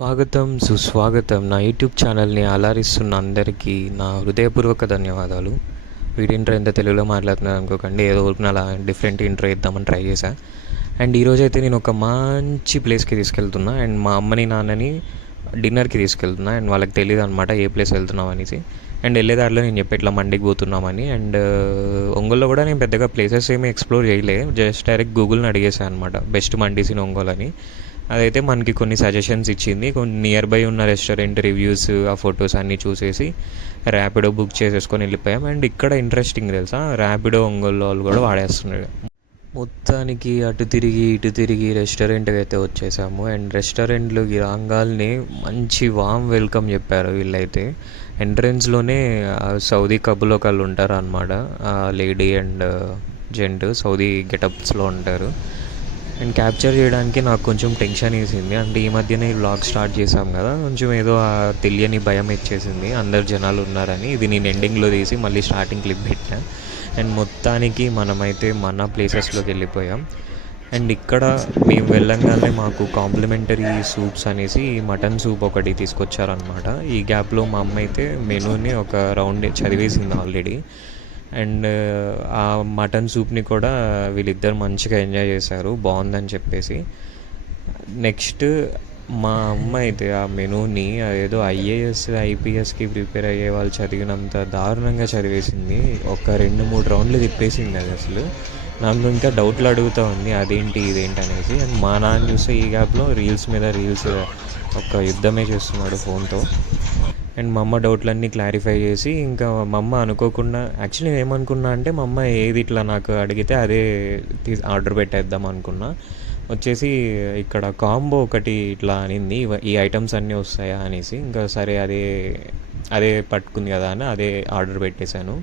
స్వాగతం సుస్వాగతం నా యూట్యూబ్ ఛానల్ని ఆలారిస్తున్న అందరికీ నా హృదయపూర్వక ధన్యవాదాలు. వీడి ఇంట్రో ఎంత తెలుగులో మాట్లాడుతున్నాను అనుకోకండి, ఏదో అలా డిఫరెంట్ ఇంట్రో ఇద్దామని ట్రై చేశా. అండ్ ఈరోజు అయితే నేను ఒక మంచి ప్లేస్కి తీసుకెళ్తున్నా అండ్ మా అమ్మని నాన్నని డిన్నర్కి తీసుకెళ్తున్నా. అండ్ వాళ్ళకి తెలియదు అనమాట ఏ ప్లేస్ వెళ్తున్నాం అనేసి. అండ్ వెళ్ళేదారిలో నేను చెప్పి ఇట్లా మండికి పోతున్నామని. అండ్ ఒంగోలులో కూడా నేను పెద్దగా ప్లేసెస్ ఏమీ ఎక్స్ప్లోర్ చేయలే, జస్ట్ డైరెక్ట్ గూగుల్ని అడిగేసాను అనమాట బెస్ట్ మండీస్ ఇన్ ఒంగోలు అని. అదైతే మనకి కొన్ని సజెషన్స్ ఇచ్చింది, కొన్ని నియర్ బై ఉన్న రెస్టారెంట్ రివ్యూస్ ఆ ఫొటోస్ అన్నీ చూసేసి ర్యాపిడో బుక్ చేసేసుకొని వెళ్ళిపోయాం. అండ్ ఇక్కడ ఇంట్రెస్టింగ్ తెలుసా, ర్యాపిడో ఒంగోలు వాళ్ళు కూడా వాడేస్తున్నాడు. మొత్తానికి అటు తిరిగి ఇటు తిరిగి రెస్టారెంట్కి అయితే వచ్చేసాము. అండ్ రెస్టారెంట్లోకి రాగాల్ని మంచి వామ్ వెల్కమ్ చెప్పారు వీళ్ళైతే. ఎంట్రన్స్లోనే సౌదీ కబుల్ ఒకళ్ళు ఉంటారు అనమాట, లేడీ అండ్ జెంట్ సౌదీ గెటప్స్లో ఉంటారు. అండ్ క్యాప్చర్ చేయడానికి నాకు కొంచెం టెన్షన్ వేసింది. అంటే ఈ మధ్యనే ఈ వ్లాగ్ స్టార్ట్ చేసాం కదా, కొంచెం ఏదో తెలియని భయం ఇచ్చేసింది అందరు జనాలు ఉన్నారని. ఇది నేను ఎండింగ్లో తీసి మళ్ళీ స్టార్టింగ్ క్లిప్ పెట్టాను. అండ్ మొత్తానికి మనమైతే మన ప్లేసెస్లోకి వెళ్ళిపోయాం. అండ్ ఇక్కడ మేము వెళ్ళంగానే మాకు కాంప్లిమెంటరీ సూప్స్ అనేసి మటన్ సూప్ ఒకటి తీసుకొచ్చారనమాట. ఈ గ్యాప్లో మా అమ్మ అయితే మెనూని ఒక రౌండ్ చదివేసింది ఆల్రెడీ. అండ్ ఆ మటన్ సూప్ని కూడా వీళ్ళిద్దరు మంచిగా ఎంజాయ్ చేశారు, బాగుందని చెప్పేసి. నెక్స్ట్ మా అమ్మ అయితే ఆ మెనూని అదేదో ఐఏఎస్ ఐపీఎస్కి ప్రిపేర్ అయ్యే వాళ్ళు చదివినంత దారుణంగా చదివేసింది. ఒక 2-3 రౌండ్లు తిప్పేసింది అది. అసలు నాకు ఇంకా డౌట్లు అడుగుతూ ఉంది అదేంటి ఇదేంటి అనేసి. అండ్ మా నాన్న చూస్తే ఈ గ్యాప్లో రీల్స్ మీద రీల్స్ ఒక యుద్ధమే చేస్తున్నాడు ఫోన్తో. అండ్ మా అమ్మ డౌట్లన్నీ క్లారిఫై చేసి ఇంకా మా అమ్మ అనుకోకుండా, యాక్చువల్లీ నేను ఏమనుకున్నా అంటే మా అమ్మ ఏది ఇట్లా నాకు అడిగితే అదే ఆర్డర్ పెట్టేద్దాం అనుకున్నా. వచ్చేసి ఇక్కడ కాంబో ఒకటి ఇట్లా అనింది, ఈ ఐటమ్స్ అన్నీ వస్తాయా అనేసి. ఇంకా సరే అదే పట్టుకుంది కదా అని అదే ఆర్డర్ పెట్టేశాను.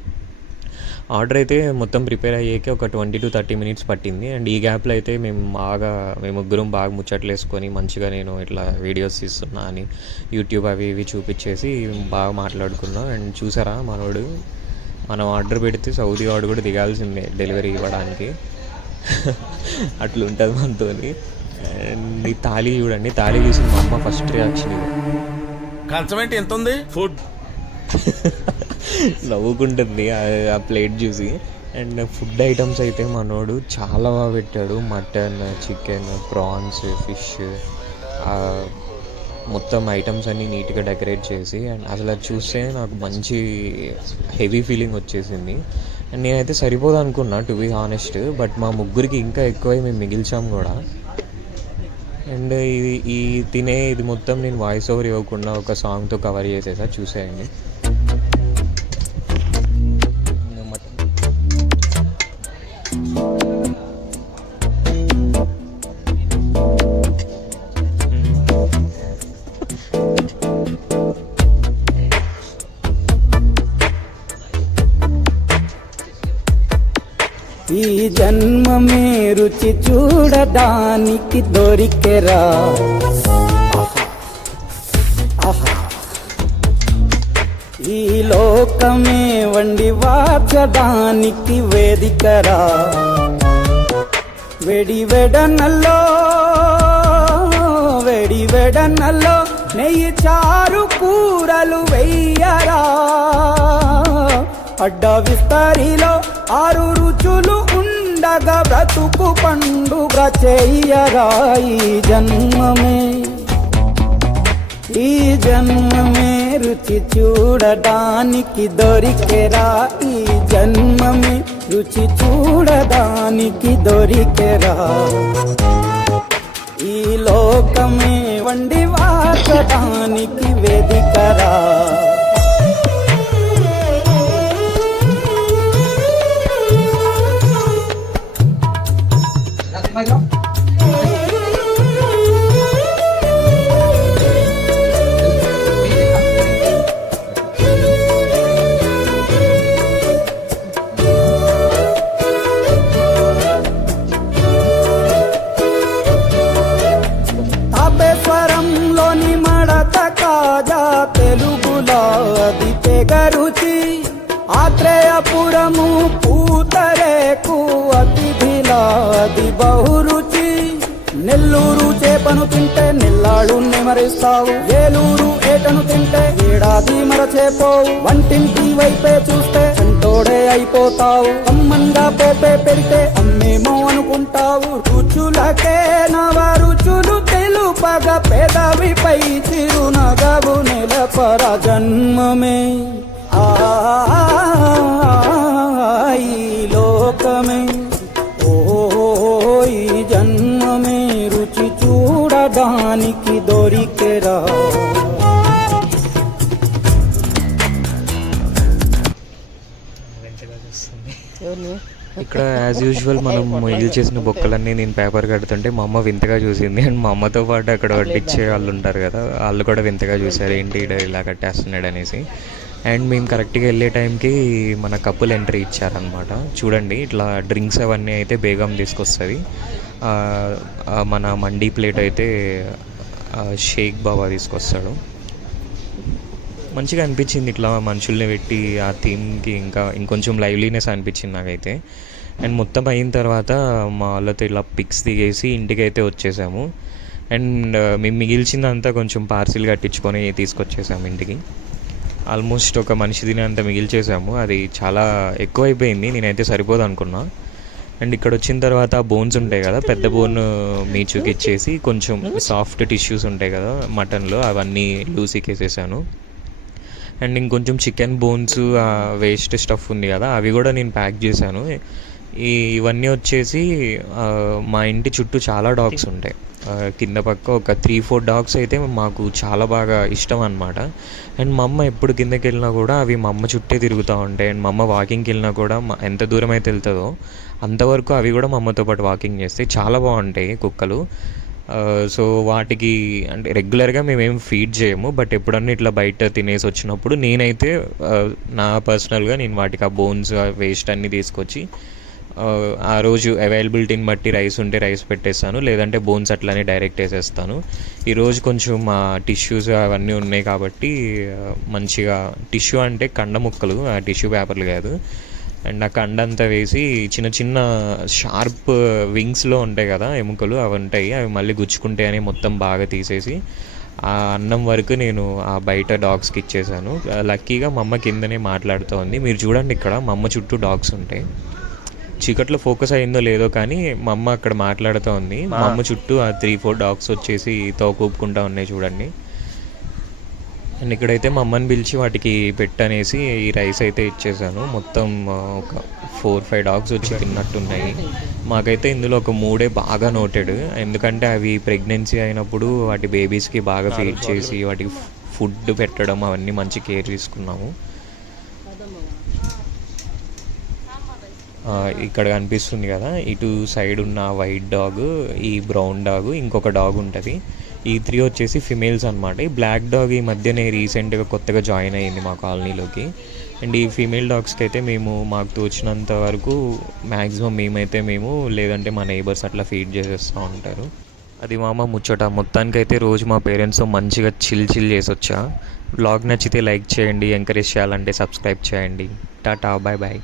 ఆర్డర్ అయితే మొత్తం ప్రిపేర్ అయ్యేకి ఒక 20-30 మినిట్స్ పట్టింది. అండ్ ఈ గ్యాప్లో అయితే మేము ముగ్గురం బాగా ముచ్చట్లు వేసుకొని మంచిగా నేను ఇట్లా వీడియోస్ తీస్తున్నా అని యూట్యూబ్ అవి ఇవి చూపించేసి బాగా మాట్లాడుకున్నాం. అండ్ చూసారా మనం ఆర్డర్ పెడితే సౌదీ వాడు కూడా దిగాల్సిందే డెలివరీ ఇవ్వడానికి. అట్లుంటుంది మనతో. అండ్ ఈ తాళీ చూడండి, తాళీ చూసి మా అమ్మ ఫస్ట్ రియాక్షన్ ఇది, కంచమేంటి ఎంత ఉంది ఫుడ్ నవ్వుకుంటుంది ఆ ప్లేట్ చూసి. అండ్ ఫుడ్ ఐటమ్స్ అయితే మనోడు చాలా బాగా పెట్టాడు. మటన్, చికెన్, ప్రాన్స్, ఫిష్, మొత్తం ఐటమ్స్ అన్నీ నీట్గా డెకరేట్ చేసి. అండ్ అసలు అది చూస్తే నాకు మంచి హెవీ ఫీలింగ్ వచ్చేసింది. అండ్ నేనైతే సరిపోదు అనుకున్నా టు బీ హానెస్ట్, బట్ మా ముగ్గురికి ఇంకా ఎక్కువై మేము మిగిల్చాం కూడా. అండ్ ఇది మొత్తం నేను వాయిస్ ఓవర్ ఇవ్వకుండా ఒక సాంగ్తో కవర్ చేసేసా, చూసేయండి. ఈ జన్మమే రుచి చూడడానికి దొరికెరా, ఈ లోకమే వండి వాచడానికి వేదికరా. వేడి వెడనల్లో నెయ్యి చారు కూరలు వెయ్యరా. అడ్డ విస్తరిలో 6 రుచులు ఉండగా బ్రతుకు పండుగ చెయ్యరా. ఈ జన్మమే రుచి చూడడానికి దొరికెరా, ఈ జన్మమే రుచి చూడడానికి దొరికెరా. ఈ లోకమే వండి వాచడానికి వేదికరా. తాపేశ్వరంలోని మడత కాజా తెలుగులో అది తెగరుచి, ఆత్రేయపురము పూతరేకు అతిథిలా అది బహురుచి. నెల్లూరు చేపను తింటే నెల్లాళ్ళు నెమరిస్తావు, ఏలూరు ఏటను తింటే ఏడాది మరచేపోవు, వంటింటి వైపే చూస్తే చంటోడే అయిపోతావు, అమ్మంగా పోపే పెడితే అమ్మేమో అనుకుంటావు, రుచులకే నవ రుచులు తెలుపగ పెదవిపై చిరునగవు నెలపర జన్మమే ఈ లోకమే ఈ జన్మమే రుచి చూడడానికి దొరికెరా. ఇక్కడ యాజ్ యూజువల్ మనం మిగిలి చేసిన బొక్కలన్నీ నేను పేపర్ కడుతుంటే మా అమ్మ వింతగా చూసింది. అండ్ మా అమ్మతో పాటు అక్కడ వడ్డిచ్చే వాళ్ళు ఉంటారు కదా, వాళ్ళు కూడా వింతగా చూశారు, ఏంటి ఇలా కట్టేస్తున్నాడు అనేసి. అండ్ మేము కరెక్ట్గా వెళ్ళే టైంకి మన కప్పులు ఎంట్రీ ఇచ్చారనమాట. చూడండి ఇట్లా డ్రింక్స్ అవన్నీ అయితే బేగం తీసుకొస్తుంది, మన మండీ ప్లేట్ అయితే షేక్ బాబా తీసుకొస్తాడు. మంచిగా అనిపించింది ఇట్లా మనుషుల్ని పెట్టి ఆ థీమ్కి ఇంకొంచెం లైవ్లీనెస్ అనిపించింది నాకైతే. అండ్ మొత్తం అయిన తర్వాత మా వాళ్ళతో ఇలా పిక్స్ దిగేసి ఇంటికి అయితే వచ్చేసాము. అండ్ మేము మిగిల్చిందంతా కొంచెం పార్సిల్ కట్టించుకొని తీసుకొచ్చేసాము ఇంటికి. ఆల్మోస్ట్ ఒక మనిషి తినేంత మిగిల్చేసాము, అది చాలా ఎక్కువ అయిపోయింది, నేనైతే సరిపోదు అనుకున్నా. అండ్ ఇక్కడ వచ్చిన తర్వాత బోన్స్ ఉంటాయి కదా, పెద్ద బోన్ మీచుకి ఇచ్చేసి కొంచెం సాఫ్ట్ టిష్యూస్ ఉంటాయి కదా మటన్లో, అవన్నీ లూసీకి వేసేసాను. అండ్ ఇంకొంచెం చికెన్ బోన్స్ వేస్ట్ స్టఫ్ ఉంది కదా, అవి కూడా నేను ప్యాక్ చేశాను. ఇవన్నీ వచ్చేసి మా ఇంటి చుట్టూ చాలా డాగ్స్ ఉంటాయి, కింద పక్క ఒక 3-4 డాగ్స్ అయితే మాకు చాలా బాగా ఇష్టం అనమాట. అండ్ మా అమ్మ ఎప్పుడు కిందకి వెళ్ళినా కూడా అవి మా అమ్మ చుట్టే తిరుగుతూ ఉంటాయి. అండ్ మా అమ్మ వాకింగ్కి వెళ్ళినా కూడా ఎంత దూరం అయితే వెళ్తుందో అంతవరకు అవి కూడా మా అమ్మతో పాటు వాకింగ్ చేస్తాయి. చాలా బాగుంటాయి కుక్కలు. సో వాటికి అంటే రెగ్యులర్గా మేమేం ఫీడ్ చేయము, బట్ ఎప్పుడన్నా ఇట్లా బయట తినేసి వచ్చినప్పుడు నేనైతే నా పర్సనల్గా నేను వాటికి ఆ బోన్స్ వేస్ట్ అన్నీ తీసుకొచ్చి ఆ రోజు అవైలబిలిటీని బట్టి రైస్ ఉంటే రైస్ పెట్టేస్తాను, లేదంటే బోన్స్ అట్లానే డైరెక్ట్ వేసేస్తాను. ఈరోజు కొంచెం మా టిష్యూస్ అవన్నీ ఉన్నాయి కాబట్టి మంచిగా టిష్యూ అంటే కండ ముక్కలు, ఆ టిష్యూ పేపర్లు కాదు. అండ్ ఆ కండ అంతా వేసి చిన్న చిన్న షార్ప్ వింగ్స్లో ఉంటాయి కదా ఎముకలు, అవి ఉంటాయి, అవి మళ్ళీ గుచ్చుకుంటాయని మొత్తం బాగా తీసేసి ఆ అన్నం వరకు నేను ఆ బయట డాగ్స్కి ఇచ్చేసాను. లక్కీగా మా అమ్మ కిందనే మాట్లాడుతూ ఉంది. మీరు చూడండి ఇక్కడ మా అమ్మ చుట్టూ డాగ్స్ ఉంటాయి. చీకట్లో ఫోకస్ అయిందో లేదో కానీ మా అమ్మ అక్కడ మాట్లాడుతూ ఉంది. మా అమ్మ చుట్టూ ఆ 3-4 డాగ్స్ వచ్చేసి తోకూపుకుంటూ ఉన్నాయి చూడండి. అండ్ ఇక్కడైతే మా అమ్మని పిలిచి వాటికి పెట్టనేసి ఈ రైస్ అయితే ఇచ్చేసాను. మొత్తం ఒక 4-5 డాగ్స్ వచ్చి తిన్నట్టున్నాయి. మాకైతే ఇందులో ఒక 3 బాగా నోటెడ్, ఎందుకంటే అవి ప్రెగ్నెన్సీ అయినప్పుడు వాటి బేబీస్కి బాగా ఫీడ్ చేసి వాటికి ఫుడ్ పెట్టడం అవన్నీ మంచి కేర్ తీసుకున్నాము. ఇక్కడ కనిపిస్తుంది కదా, ఇటు సైడ్ ఉన్న వైట్ డాగ్, ఈ బ్రౌన్ డాగ్, ఇంకొక డాగ్ ఉంటుంది. ఈ 3 వచ్చేసి ఫిమేల్స్ అనమాట. ఈ బ్లాక్ డాగ్ ఈ మధ్యనే రీసెంట్గా కొత్తగా జాయిన్ అయ్యింది మా కాలనీలోకి. అండ్ ఈ ఫీమేల్ డాగ్స్కి అయితే మాకు తోచినంత వరకు మ్యాక్సిమం మేము లేదంటే మా నైబర్స్ అట్లా ఫీడ్ చేసేస్తూ ఉంటారు. అది మా అమ్మ ముచ్చట. మొత్తానికైతే రోజు మా పేరెంట్స్తో మంచిగా చిల్ చేసి వచ్చా. బ్లాగ్ నచ్చితే లైక్ చేయండి, ఎంకరేజ్ చేయాలంటే సబ్స్క్రైబ్ చేయండి. Tata, bye bye.